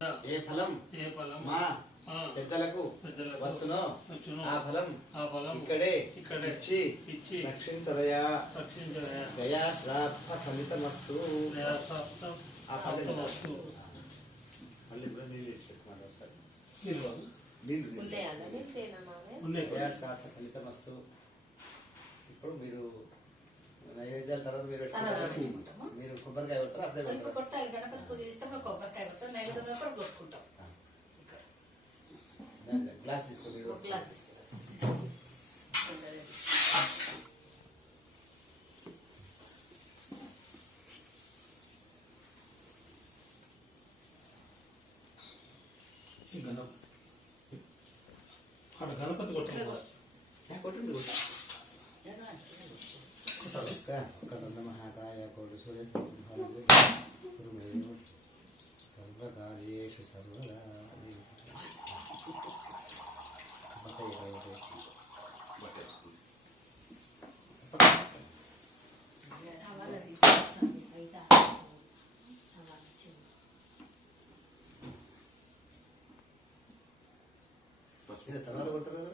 ఏ ఫలం మా పెద్దలకు వచ్చునో ఆ ఫలం ఇక్కడే ఇచ్చి రక్షించదయా దయా శ్రాద్ధ ఫలితమస్తు. దయా శ్రాద్ధ ఫలితమస్తు. ఇప్పుడు మీరు నైవేద్యాల తర్వాత మీరు కొబ్బరికాయ కొడతారు, అప్పుడే కొట్టాలి. గణపతి పూజ చేసినప్పుడు కొబ్బరికాయ కొడతాం, నైవేద్యం కొట్టుకుంటాం. గ్లాస్ తీసుకోండి, గ్లాస్ తీసుకో. గణపతి కొట్టండి మహాకాయ కోటి సర్వకార్యేషు సర్వదా. తర్వాత కొడతారు కదా.